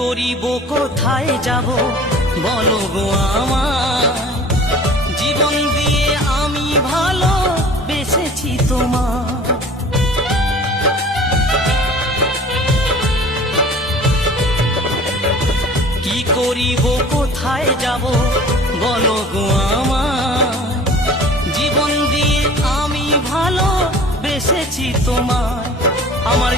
করিব কোথায় যাব বলো গো আমার, জীবন দিয়ে আমি ভালো বেসেছি তোমার। কি করিব কোথায় যাব বলো গো আমার, জীবন দিয়ে আমি ভালো বেসেছি তোমার। আমার